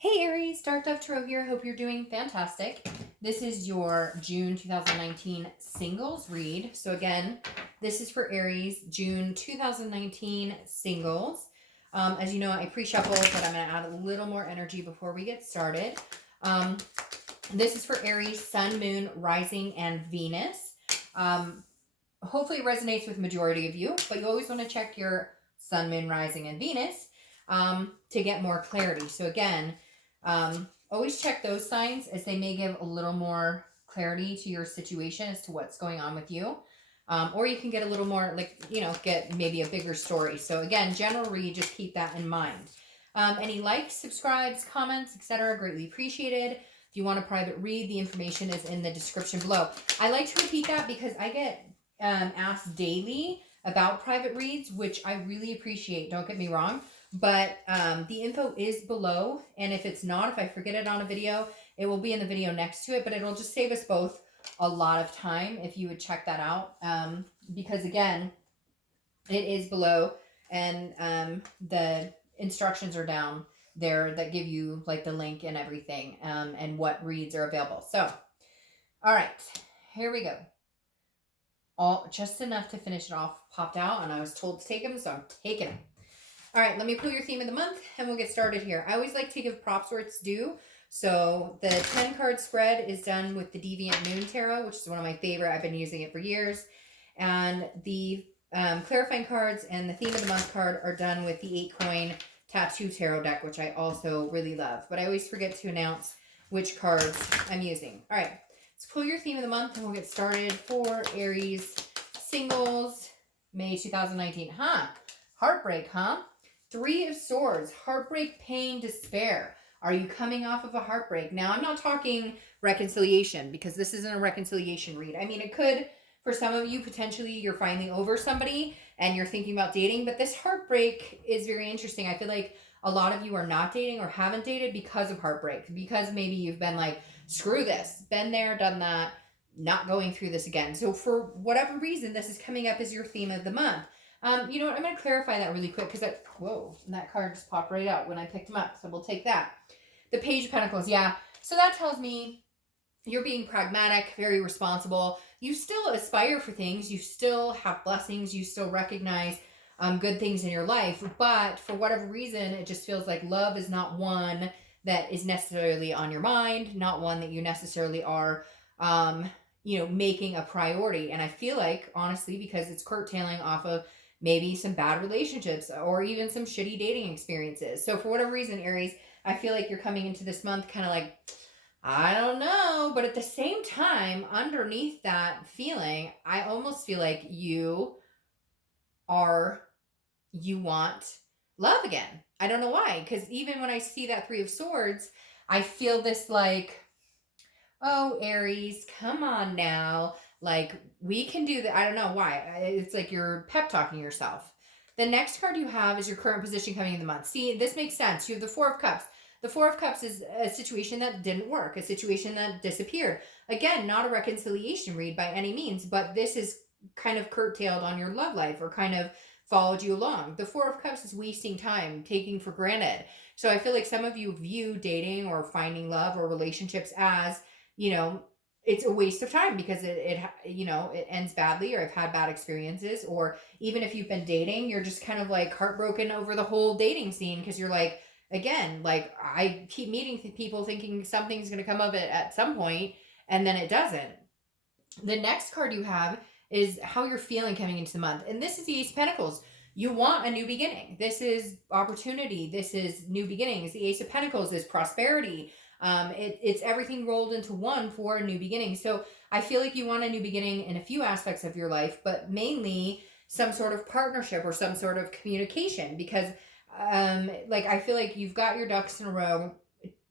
Hey Aries, Dark Dove Tarot here. Hope you're doing fantastic. This is your June 2019 singles read. So again, this is for Aries, June 2019 singles. As you know, I pre-shuffled, but I'm going to add a little more energy before we get started. This is for Aries, Sun, Moon, Rising, and Venus. Hopefully it resonates with the majority of you, but you always want to check your Sun, Moon, Rising, and Venus to get more clarity. So again, always check those signs, as they may give a little more clarity to your situation as to what's going on with you. Or you can get a little more, get maybe a bigger story. So again, general read, just keep that in mind. Any likes, subscribes, comments, etc., greatly appreciated. If you want a private read, the information is in the description below. I like to repeat that because I get asked daily about private reads, which I really appreciate. Don't get me wrong. But the info is below, and if it's not, if I forget it on a video, it will be in the video next to it, but it'll just save us both a lot of time if you would check that out, because again, it is below, and the instructions are down there that give you like the link and everything, and what reads are available. So all right, here we go. Just enough to finish it off popped out, and I was told to take them, so I'm taking them. All right, let me pull your theme of the month and we'll get started here. I always like to give props where it's due. So the 10 card spread is done with the Deviant Moon Tarot, which is one of my favorite. I've been using it for years. And the clarifying cards and the theme of the month card are done with the 8 coin tattoo tarot deck, which I also really love. But I always forget to announce which cards I'm using. All right, let's pull your theme of the month and we'll get started for Aries singles, May 2019. Heartbreak, huh? 3 of Swords, heartbreak, pain, despair. Are you coming off of a heartbreak? Now, I'm not talking reconciliation, because this isn't a reconciliation read. I mean, it could, for some of you, potentially you're finally over somebody and you're thinking about dating, but this heartbreak is very interesting. I feel like a lot of you are not dating or haven't dated because of heartbreak, because maybe you've been like, screw this, been there, done that, not going through this again. So for whatever reason, this is coming up as your theme of the month. You know what? I'm going to clarify that really quick, because that card just popped right out when I picked them up. So we'll take that. The Page of Pentacles. Yeah. So that tells me you're being pragmatic, very responsible. You still aspire for things. You still have blessings. You still recognize good things in your life. But for whatever reason, it just feels like love is not one that is necessarily on your mind, not one that you necessarily are making a priority. And I feel like, honestly, because it's curtailing off of maybe some bad relationships or even some shitty dating experiences. So for whatever reason, Aries, I feel like you're coming into this month kind of like, I don't know. But at the same time, underneath that feeling, I almost feel like you want love again. I don't know why. Because even when I see that 3 of Swords, I feel this like, oh, Aries, come on now. Like, we can do that. I don't know why. It's like you're pep talking yourself. The next card you have is your current position coming in the month. See, this makes sense. You have the 4 of Cups. The 4 of Cups is a situation that didn't work, a situation that disappeared. Again, not a reconciliation read by any means, but this is kind of curtailed on your love life, or kind of followed you along. The 4 of Cups is wasting time, taking for granted. So I feel like some of you view dating or finding love or relationships as, it's a waste of time because it ends badly, or I've had bad experiences. Or even if you've been dating, you're just kind of like heartbroken over the whole dating scene, because you're like, again, like, I keep meeting people thinking something's going to come of it at some point, and then it doesn't. The next card you have is how you're feeling coming into the month. And this is the Ace of Pentacles. You want a new beginning. This is opportunity. This is new beginnings. The Ace of Pentacles is prosperity. It's everything rolled into one for a new beginning. So I feel like you want a new beginning in a few aspects of your life, but mainly some sort of partnership or some sort of communication, because I feel like you've got your ducks in a row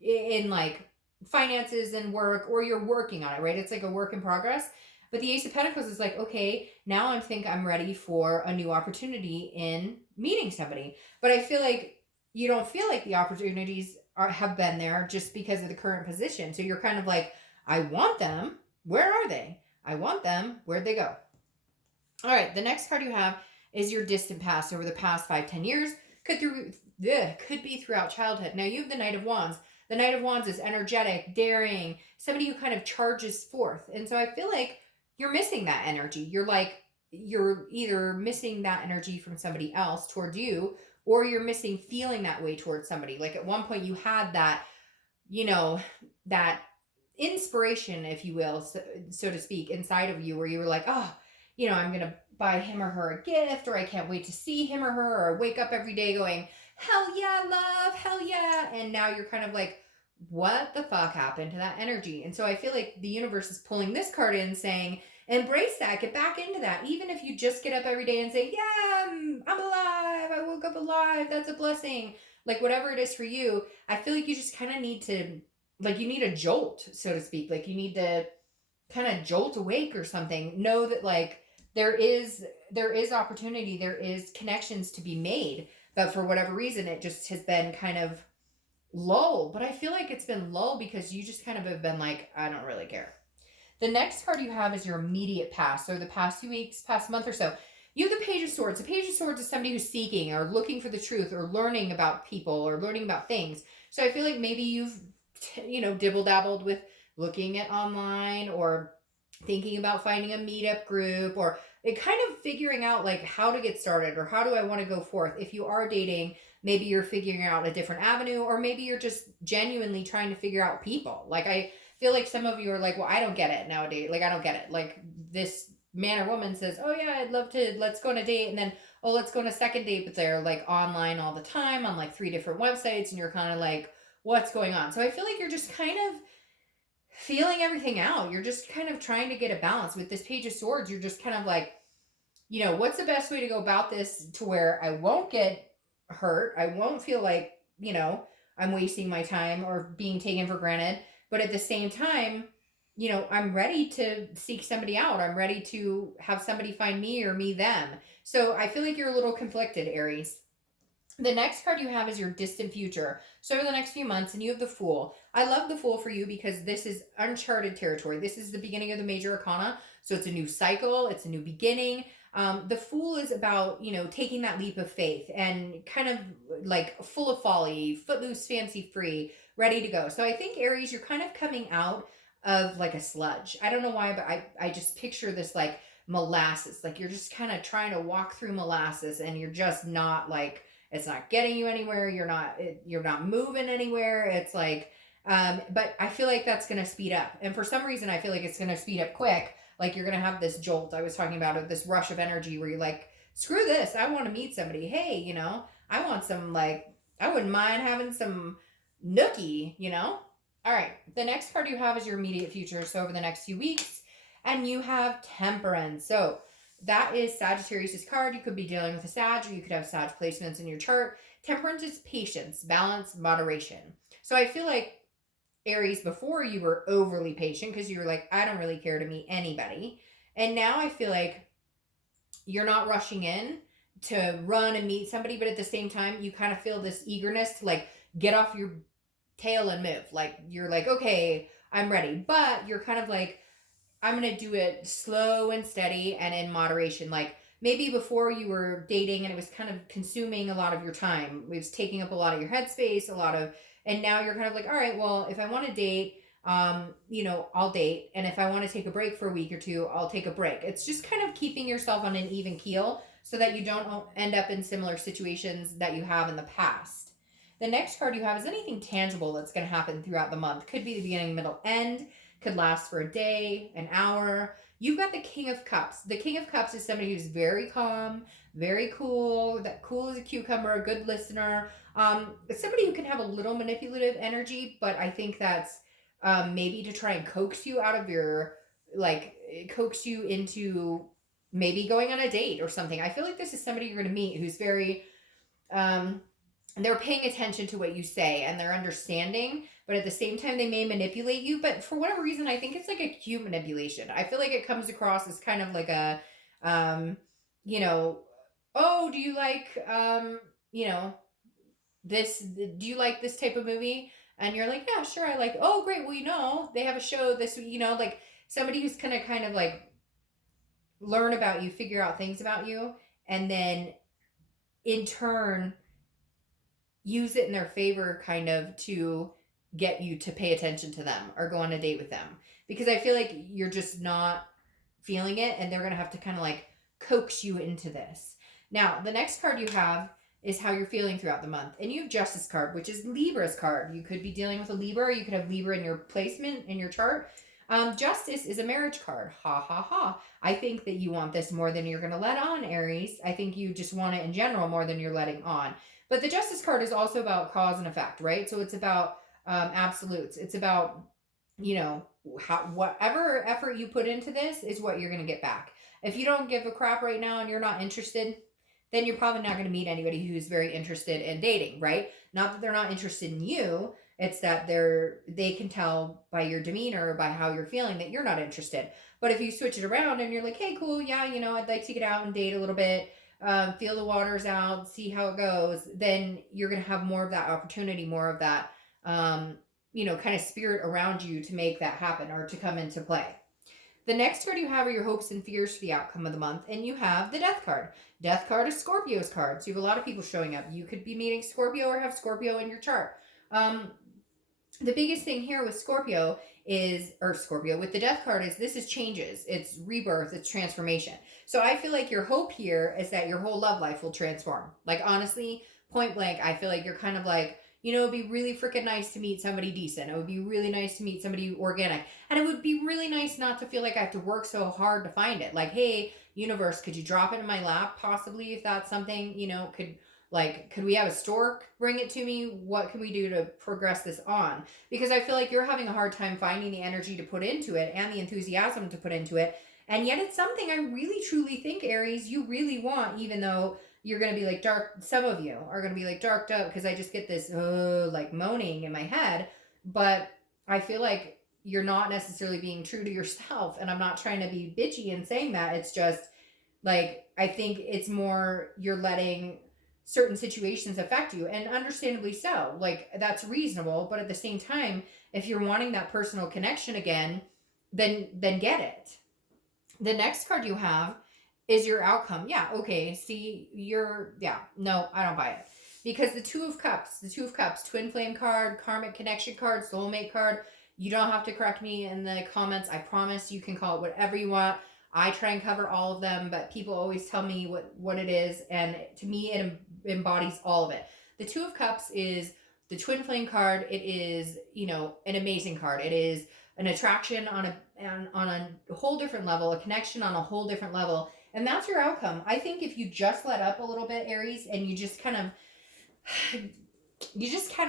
in like finances and work, or you're working on it, right? It's like a work in progress. But the Ace of Pentacles is like, okay, now I think I'm ready for a new opportunity in meeting somebody. But I feel like you don't feel like the opportunities have been there just because of the current position. So you're kind of like, I want them. Where are they? I want them. Where'd they go? All right, the next card you have is your distant past, over the past 5-10 years. Could be throughout childhood. Now you have the Knight of Wands. The Knight of Wands is energetic, daring, somebody who kind of charges forth. And so I feel like you're missing that energy. You're either missing that energy from somebody else towards you, or you're missing feeling that way towards somebody. Like at one point you had that, you know, that inspiration, if you will, so to speak, inside of you, where you were like, oh, I'm going to buy him or her a gift, or I can't wait to see him or her, or wake up every day going, hell yeah, love, hell yeah. And now you're kind of like, what the fuck happened to that energy? And so I feel like the universe is pulling this card in saying, embrace that, get back into that. Even if you just get up every day and say, yeah, I'm alive, I woke up alive, that's a blessing. Like whatever it is for you, I feel like you just kind of need to, like, you need a jolt, so to speak. Like you need to kind of jolt awake or something. Know that like there is opportunity, there is connections to be made, but for whatever reason it just has been kind of lull. But I feel like it's been lull because you just kind of have been like, I don't really care. The next card you have is your immediate past, or the past few weeks, past month or so. You have the Page of Swords. The Page of Swords is somebody who's seeking or looking for the truth or learning about people or learning about things. So I feel like maybe you've, dibble dabbled with looking at online, or thinking about finding a meetup group, or it kind of figuring out like how to get started or how do I want to go forth. If you are dating, maybe you're figuring out a different avenue, or maybe you're just genuinely trying to figure out people. Like I feel like some of you are like, well, I don't get it nowadays. Like I don't get it. Like this man or woman says, oh yeah, I'd love to, let's go on a date, and then, oh, let's go on a second date, but they're like online all the time on like 3 different websites, and you're kind of like, what's going on? So I feel like you're just kind of feeling everything out. You're just kind of trying to get a balance. With this Page of Swords, you're just kind of like, what's the best way to go about this to where I won't get hurt? I won't feel like, I'm wasting my time or being taken for granted. But at the same time, I'm ready to seek somebody out. I'm ready to have somebody find me or me them. So I feel like you're a little conflicted, Aries. The next card you have is your distant future. So over the next few months, and you have the Fool. I love the Fool for you because this is uncharted territory. This is the beginning of the major arcana. So it's a new cycle, it's a new beginning. The Fool is about, taking that leap of faith and kind of like full of folly, footloose, fancy free, ready to go. So I think, Aries, you're kind of coming out of like a sludge. I don't know why, but I just picture this like molasses. Like you're just kind of trying to walk through molasses, and you're just not like, it's not getting you anywhere. You're not moving anywhere. It's like, but I feel like that's going to speed up. And for some reason, I feel like it's going to speed up quick. Like you're going to have this jolt. I was talking about it, this rush of energy where you're like, screw this. I want to meet somebody. Hey, I want some, like, I wouldn't mind having some nookie. All right. The next card you have is your immediate future. So over the next few weeks, and you have Temperance. So that is Sagittarius' card. You could be dealing with a Sag, or you could have Sag placements in your chart. Temperance is patience, balance, moderation. So I feel like, Aries, before you were overly patient because you were like, I don't really care to meet anybody. And now I feel like you're not rushing in to run and meet somebody, but at the same time, you kind of feel this eagerness to like get off your tail and move. Like you're like, okay, I'm ready. But you're kind of like, I'm going to do it slow and steady and in moderation. Like maybe before you were dating and it was kind of consuming a lot of your time. It was taking up a lot of your headspace, and now you're kind of like, all right, well, if I want to date, I'll date. And if I want to take a break for a week or two, I'll take a break. It's just kind of keeping yourself on an even keel so that you don't end up in similar situations that you have in the past. The next card you have is anything tangible that's going to happen throughout the month. Could be the beginning, middle, end. Could last for a day, an hour. You've got the King of Cups. The King of Cups is somebody who's very calm, very cool, that cool as a cucumber, a good listener. It's somebody who can have a little manipulative energy, but I think that's maybe to try and coax you out of coax you into maybe going on a date or something. I feel like this is somebody you're going to meet who's very, they're paying attention to what you say and they're understanding, but at the same time they may manipulate you. But for whatever reason, I think it's like a cute manipulation. I feel like it comes across as kind of like a, you know oh, do you like, this, do you like this type of movie? And you're like, yeah, sure, I like. Oh, great, well, they have a show this, like somebody who's gonna kind of like learn about you, figure out things about you, and then in turn use it in their favor, kind of to get you to pay attention to them or go on a date with them, because I feel like you're just not feeling it, and they're going to have to kind of like coax you into this. Now, the next card you have is how you're feeling throughout the month. And you have Justice card, which is Libra's card. You could be dealing with a Libra, or you could have Libra in your placement in your chart. Justice is a marriage card. Ha ha ha. I think that you want this more than you're going to let on, Aries. I think you just want it in general more than you're letting on. But the Justice card is also about cause and effect, right? So it's about absolutes. It's about, you know, whatever effort you put into this is what you're going to get back. If you don't give a crap right now and you're not interested, then you're probably not going to meet anybody who's very interested in dating, right? Not that they're not interested in you, it's that they can tell by your demeanor, by how you're feeling, that you're not interested. But if you switch it around and you're like, hey, cool, yeah, I'd like to get out and date a little bit, feel the waters out, see how it goes, then you're going to have more of that opportunity, more of that, kind of spirit around you to make that happen or to come into play. The next card you have are your hopes and fears for the outcome of the month, and you have the Death card. Death card is Scorpio's card, so you have a lot of people showing up. You could be meeting Scorpio or have Scorpio in your chart. The biggest thing here with Scorpio with the Death card, is this is changes, it's rebirth, it's transformation. So I feel like your hope here is that your whole love life will transform. Like, honestly, point blank, I feel like you're kind of like, it'd be really freaking nice to meet somebody decent. It would be really nice to meet somebody organic. And it would be really nice not to feel like I have to work so hard to find it. Like, hey, universe, could you drop it in my lap, possibly, if that's something, could we have a stork bring it to me? What can we do to progress this on? Because I feel like you're having a hard time finding the energy to put into it and the enthusiasm to put into it. And yet it's something I really, truly think, Aries, you really want, even though you're going to be like some of you are going to be like darked up, because I just get this like moaning in my head. But I feel like you're not necessarily being true to yourself, and I'm not trying to be bitchy in saying that. It's just like, I think it's more you're letting certain situations affect you, and understandably so. Like, that's reasonable, but at the same time, if you're wanting that personal connection again, then get it. The next card you have is your outcome. Yeah, okay. See, no, I don't buy it. Because the Two of Cups, twin flame card, karmic connection card, soulmate card. You don't have to correct me in the comments. I promise you can call it whatever you want. I try and cover all of them, but people always tell me what it is. And to me, it embodies all of it. The Two of Cups is the twin flame card. It is, an amazing card. It is an attraction on a whole different level, a connection on a whole different level. And that's your outcome. I think if you just let up a little bit, Aries, and you just kind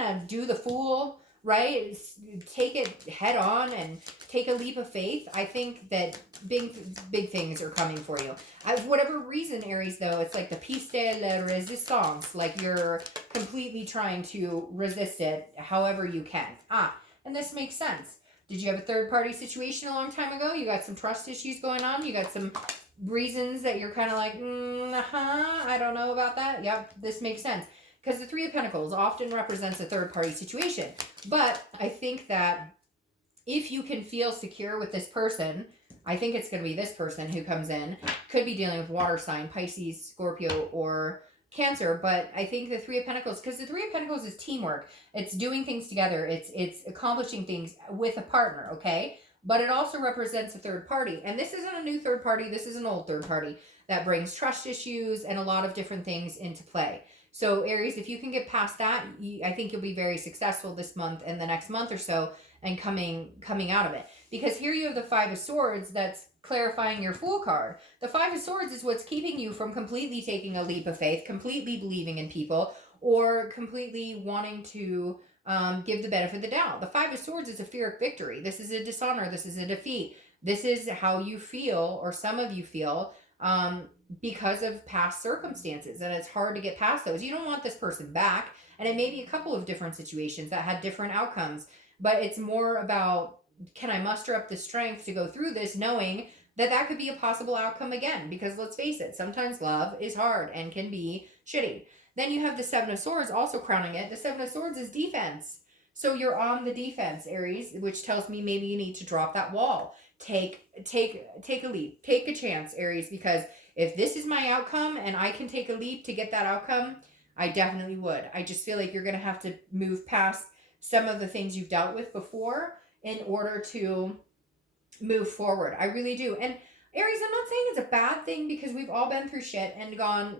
of do the fool, right? Take it head on and take a leap of faith. I think that big things are coming for you. Whatever reason, Aries, though, it's like the piece de la resistance. Like, you're completely trying to resist it however you can. And this makes sense. Did you have a third-party situation a long time ago? You got some trust issues going on? You got some reasons that you're kind of like, I don't know about that. Yep, this makes sense. Because the Three of Pentacles often represents a third-party situation. But I think that if you can feel secure with this person, I think it's going to be this person who comes in. Could be dealing with water sign, Pisces, Scorpio, or Cancer. But I think the Three of Pentacles, because the Three of Pentacles is teamwork. It's doing things together. It's accomplishing things with a partner, okay? But it also represents a third party. And this isn't a new third party. This is an old third party that brings trust issues and a lot of different things into play. So, Aries, if you can get past that, I think you'll be very successful this month and the next month or so, and coming out of it. Because here you have the Five of Swords that's clarifying your Fool card. The Five of Swords is what's keeping you from completely taking a leap of faith, completely believing in people, or completely wanting to give the benefit of the doubt. The Five of Swords is a fear of victory. This is a dishonor. This is a defeat. This is how you feel, or some of you feel, because of past circumstances, and it's hard to get past those. You don't want this person back, and it may be a couple of different situations that had different outcomes, but it's more about, can I muster up the strength to go through this, knowing that could be a possible outcome again? Because let's face it, sometimes love is hard and can be shitty. Then you have the Seven of Swords also crowning it. The Seven of Swords is defense. So you're on the defense, Aries, which tells me maybe you need to drop that wall. Take a leap. Take a chance, Aries, because if this is my outcome and I can take a leap to get that outcome, I definitely would. I just feel like you're going to have to move past some of the things you've dealt with before in order to move forward. I really do. And Aries, I'm not saying it's a bad thing, because we've all been through shit and gone,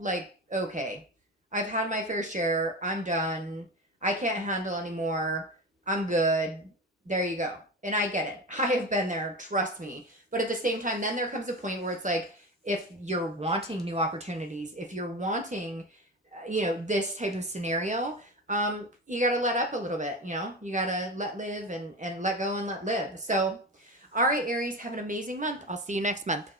like, okay, I've had my fair share. I'm done. I can't handle anymore. I'm good. There you go. And I get it. I have been there. Trust me. But at the same time, then there comes a point where it's like, if you're wanting new opportunities, if you're wanting, this type of scenario, you got to let up a little bit. You got to let live and let go and let live. So, all right, Aries, have an amazing month. I'll see you next month.